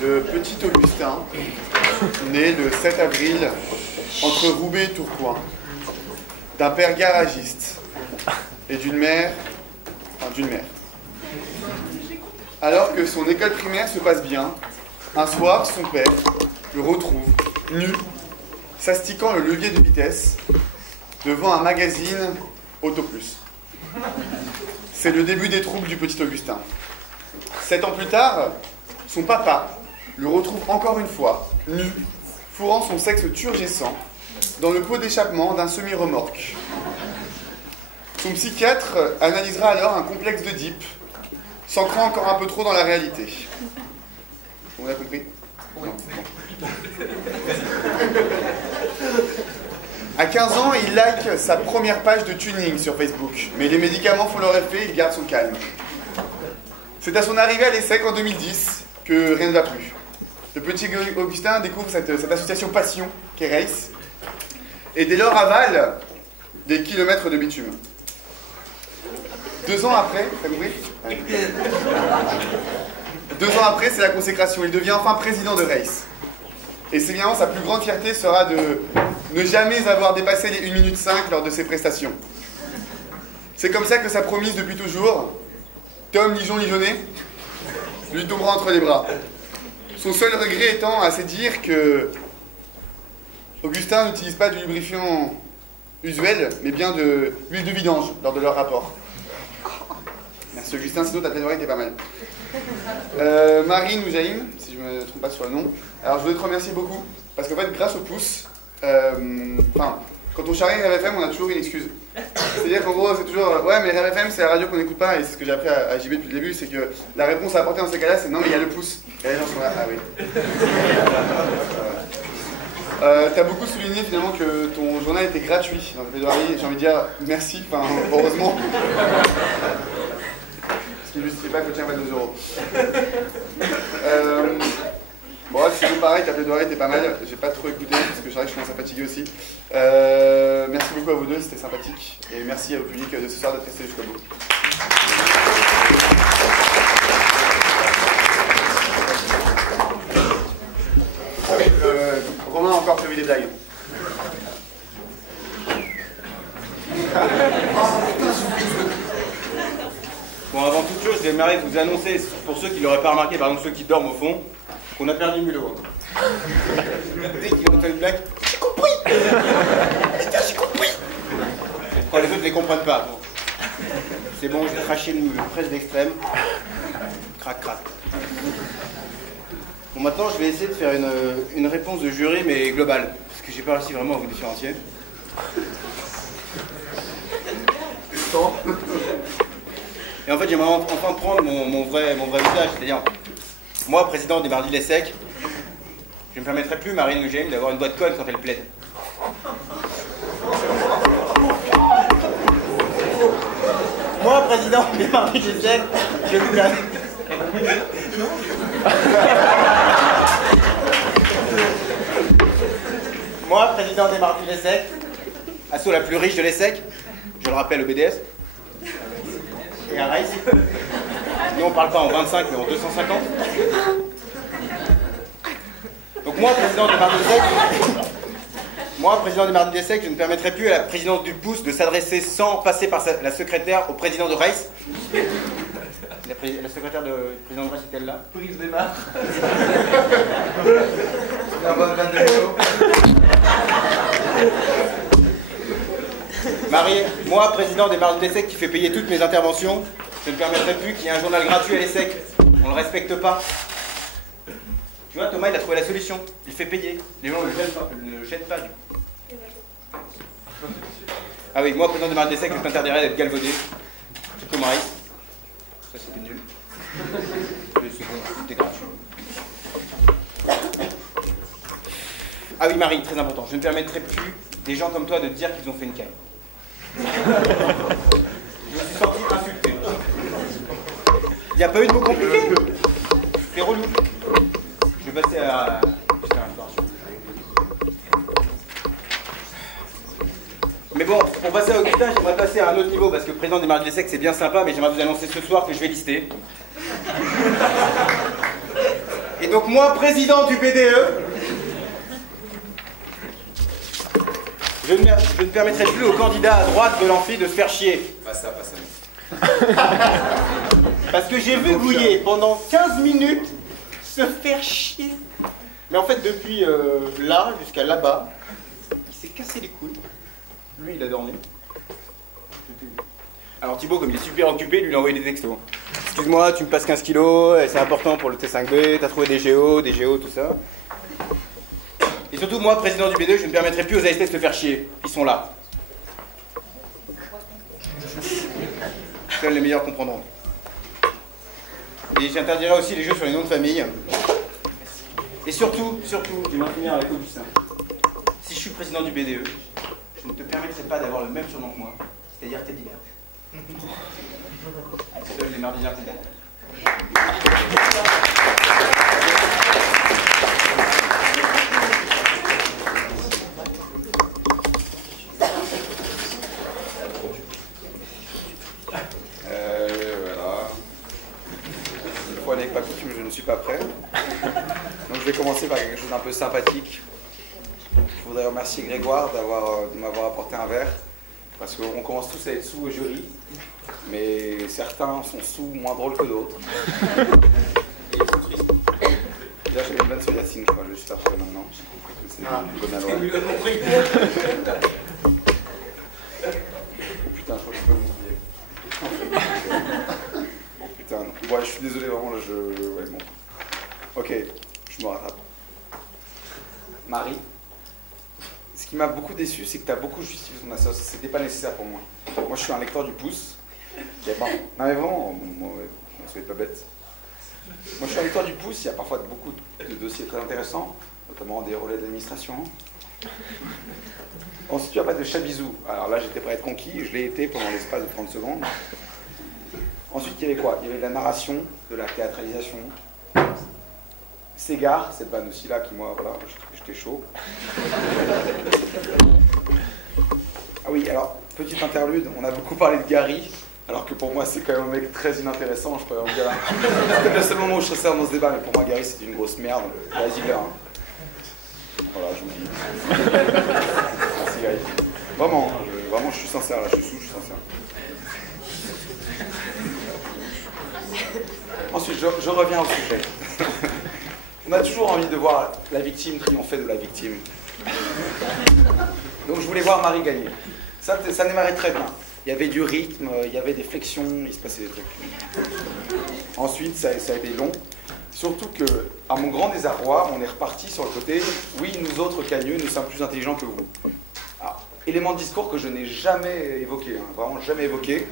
de petit Augustin, né le 7 avril entre Roubaix et Tourcoing, d'un père garagiste et d'une mère. Alors que son école primaire se passe bien, un soir, son père le retrouve, nu, s'astiquant le levier de vitesse, devant un magazine Autoplus. C'est le début des troubles du petit Augustin. 7 ans plus tard, son papa le retrouve encore une fois, nu, fourrant son sexe turgescent dans le pot d'échappement d'un semi-remorque. Son psychiatre analysera alors un complexe d'Oedipe, s'ancrant encore un peu trop dans la réalité. On a compris ? Oui. À 15 ans, il like sa première page de tuning sur Facebook, mais les médicaments font leur effet, il garde son calme. C'est à son arrivée à l'ESSEC en 2010 que rien ne va plus. Le petit Augustin découvre cette association passion qu'est Race, et dès lors avale des kilomètres de bitume. 2 ans après, t'as compris ? 2 ans après, c'est la consécration. Il devient enfin président de Race. Et c'est bien, sa plus grande fierté sera de ne jamais avoir dépassé les 1 minute 5 lors de ses prestations. C'est comme ça que sa promise depuis toujours, Tom Lijon-Lijonné, lui tombera entre les bras. Son seul regret étant à se dire que Augustin n'utilise pas du lubrifiant usuel, mais bien de l'huile de vidange lors de leur rapport. Merci Augustin, sinon ta plaidoirie était pas mal. Marine ou Jaïm, si je me trompe pas sur le nom. Alors je voulais te remercier beaucoup, parce qu'en fait, grâce au pouce, quand on charrie RFM, on a toujours une excuse. C'est-à-dire qu'en gros, c'est toujours ouais, mais RFM, c'est la radio qu'on n'écoute pas, et c'est ce que j'ai appris à JB depuis le début, c'est que la réponse à apporter dans ces cas-là, c'est non, mais il y a le pouce. Et les gens sont là, ah oui. T'as beaucoup souligné finalement que ton journal était gratuit dans ta plaidoirie. J'ai envie de dire merci, heureusement. Ce qui ne justifie pas que le tien vaille 2 euros. Bon, sinon pareil, ta plaidoirie était pas mal. J'ai pas trop écouté parce que je commence à fatiguer aussi. Merci beaucoup à vous deux, c'était sympathique. Et merci au public de ce soir d'être resté jusqu'au bout. Romain a encore prévu des blagues. Bon, avant toute chose, j'aimerais vous annoncer, pour ceux qui ne l'auraient pas remarqué, par exemple ceux qui dorment au fond, qu'on a perdu Mulot. Dès qu'il entend une blague, j'ai compris. J'ai compris. Quand les autres ne les comprennent pas. Bon. C'est bon, j'ai craché une presse d'extrême. Crac, crac. Bon, maintenant, je vais essayer de faire une réponse de jury, mais globale, parce que j'ai pas réussi vraiment à vous différencier. Et en fait, j'aimerais enfin prendre mon vrai visage, c'est-à-dire, moi, président des Mardis de l'ESSEC, je ne me permettrai plus, Marine ou James, d'avoir une voix de conne quand elle plaide. Moi, président des Mardis de l'ESSEC, je vous permets... Moi, président des Mardis de l'ESSEC, asso la plus riche de l'ESSEC, je le rappelle au BDS, et à Race. Nous, on parle pas en 25, mais en 250. Donc moi, président des Mardis de l'ESSEC, je ne permettrai plus à la présidente du pouce de s'adresser sans passer par la secrétaire au président de Race. La secrétaire du président de Race est-elle là? Prise des marques. Marie, moi, président des Mardis de l'ESSEC qui fait payer toutes mes interventions, je ne permettrai plus qu'il y ait un journal gratuit à l'ESSEC. On ne le respecte pas. Tu vois, Thomas, il a trouvé la solution. Il fait payer. Les gens ne le jettent pas, du coup. Ah oui, moi, président des Mardis de l'ESSEC, je t'interdirais d'être galvaudé. C'est comme Marie. Ça, c'était nul. Mais c'est bon, c'était gratuit. Ah oui, Marie, très important. Je ne permettrai plus des gens comme toi de dire qu'ils ont fait une caille. Je me suis senti insulté. Il n'y a pas eu de mots compliqués. C'est relou. Je vais passer à... Mais bon, pour passer à Augustin, j'aimerais passer à un autre niveau, parce que président des Mardis de l'ESSEC, c'est bien sympa, mais j'aimerais vous annoncer ce soir que je vais lister. Et donc moi, président du BDE, je ne permettrai plus aux candidats à droite de l'amphi de se faire chier. Pas ça, pas ça. Parce que j'ai vu Gouillet pendant 15 minutes se faire chier. Mais en fait, depuis là jusqu'à là-bas, il s'est cassé les couilles. Lui, il a dormi. Alors Thibaut, comme il est super occupé, lui, il a envoyé des textos. Excuse-moi, tu me passes 15 kilos, c'est important pour le T5B, t'as trouvé des géos, tout ça. Et surtout, moi, président du B2, je ne permettrai plus aux AST de se faire chier. Ils sont là. Seuls les meilleurs comprendront. Et j'interdirai aussi les jeux sur les noms de famille. Et surtout, j'aimerais finir avec Augustin. Si je suis président du BDE, je ne te permettrai pas d'avoir le même surnom que moi, c'est-à-dire Teddy Merge. Seuls les merdiens Teddy. Voilà. Une fois n'est pas coutume, je ne suis pas prêt. Donc je vais commencer par quelque chose d'un peu sympathique. Je voudrais remercier Grégoire de m'avoir apporté un verre. Parce qu'on commence tous à être sous au jury, mais certains sont sous moins drôles que d'autres. Et ils sont tristes. Déjà, j'avais une bonne sur Yacine, je crois, je vais juste faire ça maintenant. C'est une bonne aloi. Il a compris. Oh putain, je crois que je peux m'oublier. Oh putain, non. Ouais, je suis désolé, vraiment, là, ouais, bon. Ok, je me rattrape. Marie. Ce qui m'a beaucoup déçu, c'est que tu as beaucoup justifié ton assos. C'était pas nécessaire pour moi. Moi, je suis un lecteur du pouce. Non, mais vraiment, soyez pas bête. Moi, je suis un lecteur du pouce. Il y a parfois beaucoup de dossiers très intéressants, notamment des relais d'administration. Ensuite, tu as pas de Chabizou. Alors là, j'étais prêt à être conquis. Je l'ai été pendant l'espace de 30 secondes. Ensuite, il y avait quoi? Il y avait de la narration, de la théâtralisation. Ségard, cette vanne aussi là qui, moi, voilà, j'étais chaud. Ah oui, alors, petite interlude, on a beaucoup parlé de Gary, alors que pour moi c'est quand même un mec très inintéressant, je peux en dire. C'était le seul moment où je serais dans ce débat, mais pour moi Gary c'est une grosse merde. Vas-y Gary. Voilà, je vous dis. Merci Gary. Vraiment, je suis sincère là, je suis sincère. Ensuite, je reviens au sujet. On a toujours envie de voir la victime triompher de la victime. Donc je voulais voir Marie gagner. Ça démarrait très bien. Il y avait du rythme, il y avait des flexions, il se passait des trucs. Ensuite, ça a été long. Surtout que, à mon grand désarroi, on est reparti sur le côté « Oui, nous autres cagneux, nous sommes plus intelligents que vous ». Élément de discours que je n'ai jamais évoqué, hein, vraiment jamais évoqué,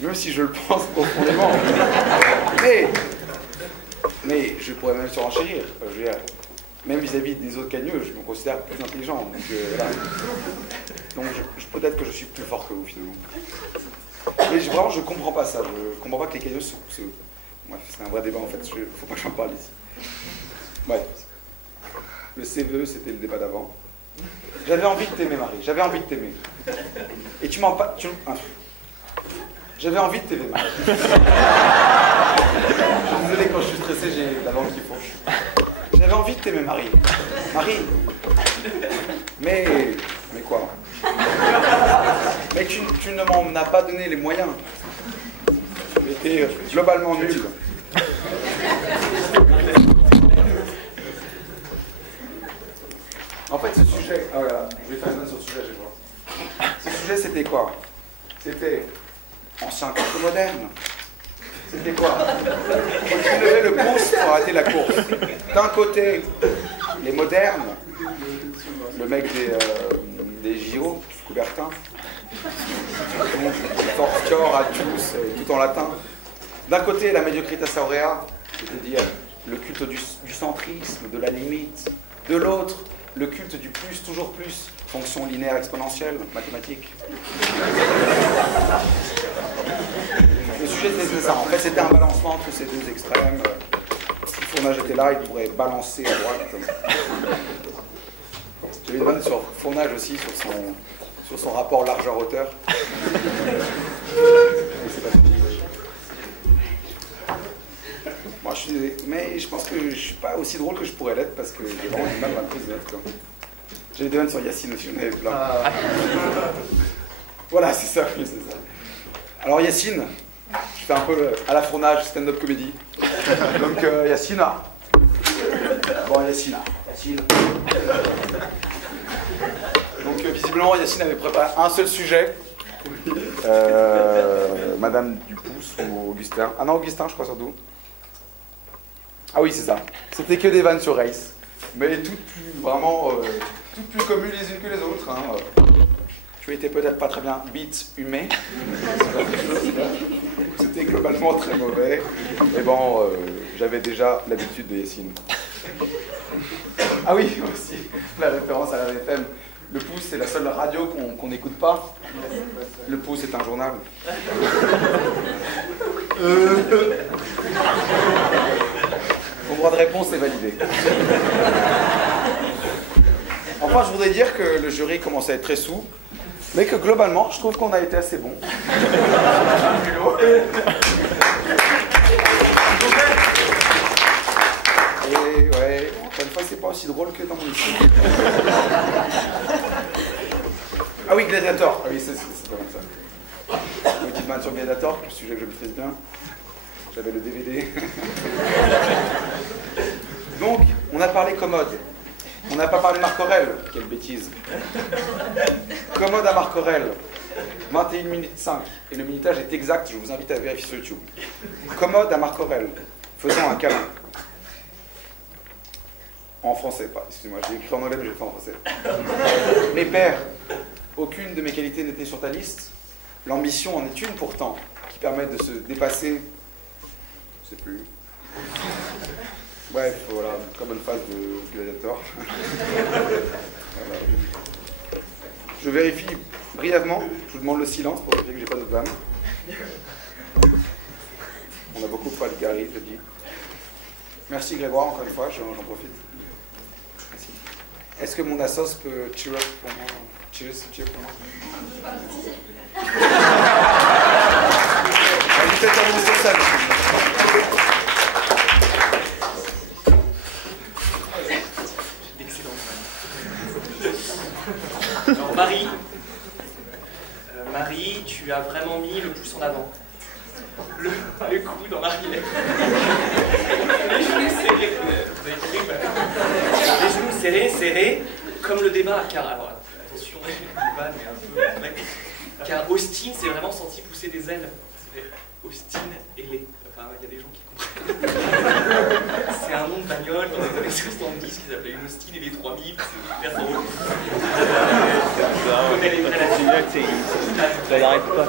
même si je le pense profondément. Mais je pourrais même surenchérir. Même vis-à-vis des autres cagneux, je me considère plus intelligent. Donc, voilà. Donc peut-être que je suis plus fort que vous, finalement. Mais vraiment, je comprends pas ça. Je comprends pas que les cagneux sont... Bref, c'est un vrai débat, en fait. Faut pas que j'en parle ici. Bref. Le CVE, c'était le débat d'avant. J'avais envie de t'aimer, Marie. J'avais envie de t'aimer. Et tu m'en pas... J'avais envie de t'aimer, Marie. Je suis désolé, quand je suis stressé, j'ai la langue qui fourche. J'avais envie de t'aimer, Marie. Marie. Mais quoi? Mais tu ne m'en as pas donné les moyens. J'étais globalement nul. En fait, ce sujet... Ah voilà, je vais faire une bonne sur ce sujet, je vais voir. Ce sujet, c'était quoi? C'était ancien contre moderne. C'était quoi? Tu levais le pouce pour arrêter la course. D'un côté, les modernes, le mec des JO, Coubertin, Fortior, Atius, tout en latin. D'un côté, la mediocritas aurea, c'est-à-dire le culte du centrisme, de la limite. De l'autre, le culte du plus, toujours plus, fonction linéaire exponentielle, mathématiques. Le sujet c'était ça, en fait c'était un balancement entre ces deux extrêmes. Si Fournage était là, il pourrait balancer à droite. J'avais une vanne sur Fournage aussi, sur son rapport largeur-hauteur. Moi je suis désolé, mais je pense que je suis pas aussi drôle que je pourrais l'être parce que j'ai vraiment du mal à la prise de notes. Quoi. J'ai des vannes sur Yacine aussi, j'en avais plein. Voilà, c'est ça, oui, c'est ça. Alors Yacine, je fais un peu à la fournage, stand-up comédie. Donc Yacine. Bon, Yacine. Donc visiblement, Yacine avait préparé un seul sujet. Madame Dupousse ou Augustin. Ah non, Augustin, je crois surtout. Ah oui, c'est ça. C'était que des vannes sur Race. Mais toutes plus communes les unes que les autres. Hein. Je étais peut-être pas très bien beat humé. C'était globalement très mauvais. Mais bon, j'avais déjà l'habitude de Yacine. Ah oui, aussi, la référence à la RFM. Le Pouce, c'est la seule radio qu'on n'écoute pas. Le Pouce est un journal. Mon droit de réponse est validé. Enfin, je voudrais dire que le jury commence à être très sous, mais que globalement, je trouve qu'on a été assez bon. Et ouais, encore une fois, c'est pas aussi drôle que dans mon équipe. Ah oui, Gladiator. Ah oui, c'est pas mal ça. Une petite main sur Gladiator, le sujet que je maîtrise bien. J'avais le DVD. Donc, on a parlé commode. On n'a pas parlé Marc Aurèle. Quelle bêtise. Commode à Marc Aurèle. 21 minutes 5. Et le minutage est exact, je vous invite à vérifier sur YouTube. Commode à Marc Aurèle. Faisons un câlin. En français, pas. Excusez-moi, j'ai écrit en anglais, mais je l'ai fait en français. Mes pères, aucune de mes qualités n'était sur ta liste. L'ambition en est une pourtant, qui permet de se dépasser. Je sais plus. Bref, voilà, une très bonne phase de Gladiator. Voilà. Je vérifie brièvement, je vous demande le silence pour vérifier que j'ai pas d'autres vannes. On a beaucoup parlé de Gary, je dis. Merci Grégoire, encore une fois, j'en profite. Merci. Est-ce que mon Asos peut cheer up pour moi? Cheer pour moi. Allez, peut-être terminer sur ça. Alors Marie, tu as vraiment mis le pouce en avant. Le coude en arrière. Les genoux serrés. Vous avez compris, les genoux serrés, comme le débat, car alors attention, le débat mais un peu vrai. Car Austin s'est vraiment senti pousser des ailes. Austin et les. Enfin, il y a des gens qui comprennent. C'est un nom de bagnole dans les années 70 qui s'appelait une Austin et les 3000. C'est hyper drôle. On connaît les vrais là-dessus. Ça n'arrête pas.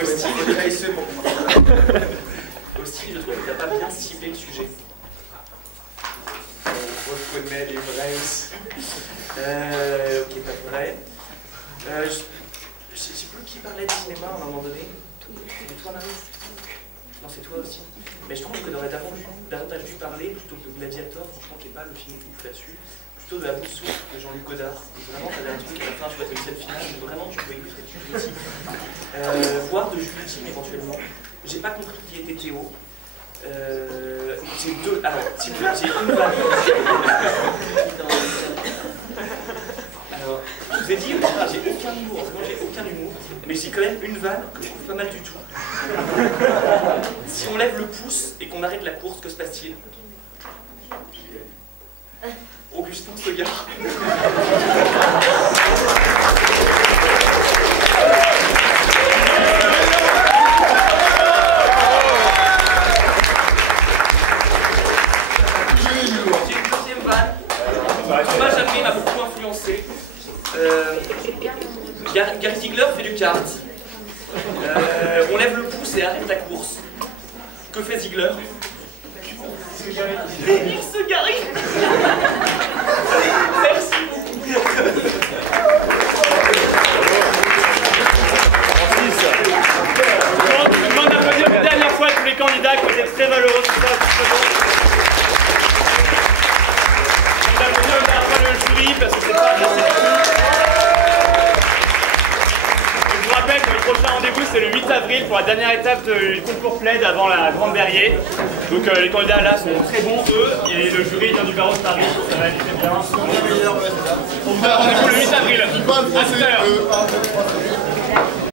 Austin, je trouve que tu n'as pas bien ciblé le sujet. On reconnaît les vrais aussi. Ok, pas vrai. Je sais plus qui parlait de cinéma à un moment donné. C'est toi, Marie? Non, c'est toi aussi. Mais je trouve que tu aurais davantage dû parler, plutôt que de Gladiator, franchement, qui n'est pas le film ouf là-dessus, plutôt de La Boule Souffle de Jean-Luc Godard. Et vraiment, tu avais un truc à la fin, tu vois, une scène finale, où vraiment tu pouvais illustrer Jules Ultime. Voire de Jules Ultime éventuellement. J'ai pas compris qui était Théo. J'ai deux. Alors, j'ai une vanne. Alors, je vous ai dit, j'ai aucun humour, vraiment j'ai aucun humour, mais j'ai quand même une vanne que je trouve pas mal du tout. Si on lève le pouce et qu'on arrête la course, que se passe-t-il? Augustin se gare. J'ai une deuxième vanne. Thomas Jamais m'a beaucoup influencé. Gary Ziegler fait du kart. On lève le pouce et arrête la course. Que fait Ziegler? Il se Gary. Merci beaucoup. Je demande d'applaudir une dernière fois tous les candidats qui ont été très valeureux ce soir. Je demande d'applaudir une dernière fois le jury parce que c'est pas assez. Je vous rappelle que le prochain rendez-vous c'est le 8 avril. pour la dernière étape du concours plaid avant la Grande Verrier. Donc les candidats là sont très bons, eux, et le jury vient du barreau de Paris, ça va aller très bien. On est pour le 8 avril. À tout à l'heure.